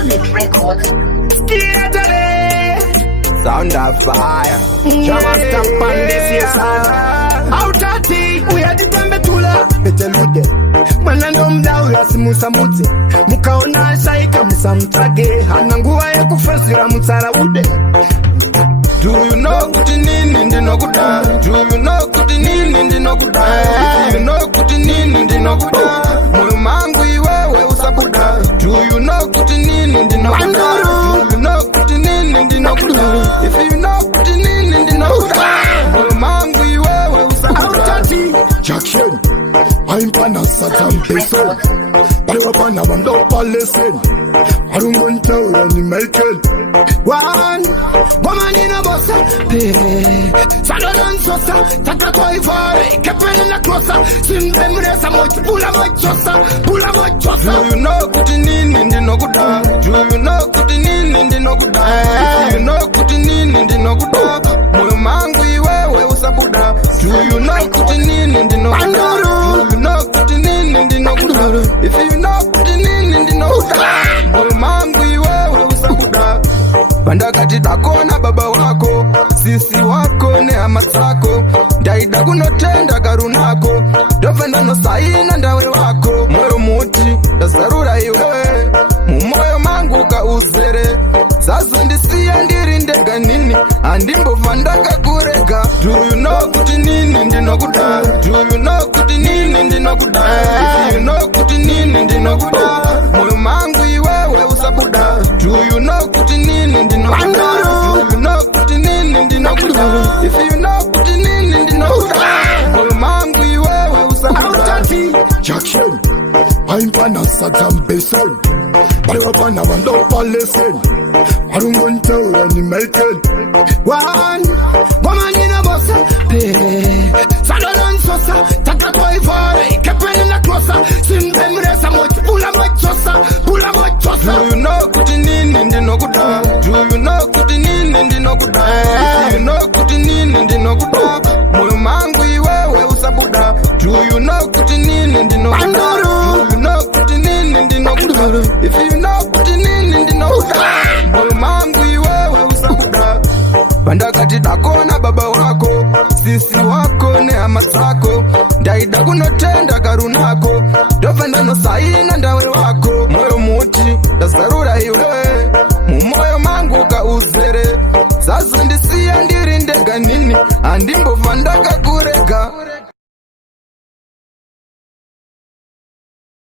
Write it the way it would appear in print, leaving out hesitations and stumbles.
Solid Records. Sound of fire. Drama stamp on this yes out of tea. We had the Tula. Betelude. Manandom dawe asimusa muti. Mukaona shaika musamtrage. Hanangua ya kufasira mutara ude. Do you know kuti nini ndino kuda? Do you know kuti nini ndino kuda? Do you know kuti nini ndino kuda? Moyo mangu iwewe usabuda. Do you know kuti nini ndino kuda? Do you know kuti nini ndino kuda? If you know kuti nini ndino kuda, moyo mangu iwewe usabuda. Jackson, I'm pana Satan Peso. I'm pana Bando Palestine. I don't want to run Michael. One woman in a bossa, Salon Sosa, Tata Koi, Capel in the Closa, Simple Samoch, Pula Mochosa. Do you know Kutinin in the Noguda? Do you know Kutinin in the Noguda? Do you know Kutinin in the Noguda? Mangui, where was a Buddha? Do you know Kutinin in the Noguda? Do you know Kutinin in the Noguda? If you know Kutinin in the Noguda, Mangui, where was a Buddha? Bandakati takona baba wako, sisi wako ne amasako. Daida kunotenda karunako, dofenda no saina ndawe wako. Moyo muti, dasarura iwe, mumoyo mangu ka uzere. Sasu ndisiya ndirindega nini, andimbo vandaka kurega. Do you know kuti nini ndino kuda? Do you know kuti nini ndino kuda? If you know kuti nini ndino kuda, moyo mangu iwewe usabuda. Do you know kuti nini ndino kuda? Do you know kuti nini ndino kuda? If you know kuti nini ndino kuda, moyo mangu iwewe usabuda. Jackson, I'm pana Satan Peso. I'm pana Bando Palestine. I don't want to run Michael. One woman in a bossa, Salon Sosa, Tata Koi, Capel in the Closa, Simple Samoch, Pula Mochosa. Do you know Kutinin in the Noguda? Do you know Kutinin in the Noguda? Do you know Kutinin in the Noguda? Mangui, where was a Buddha? Do you know Kutinin in the Noguda? Do you know Kutinin in the Noguda? If you know Kutinin in the Noguda, Mangui, where was a Buddha? Bandakati takona baba wako, sisi wako ne amasako. Daida kunotenda karunako, dofenda no saina ndawe wako. Moyo muti, dasarura iwe, mumoyo mangu ka uzere. Sasu ndisiya ndirindega nini, andimbo vandaka kurega.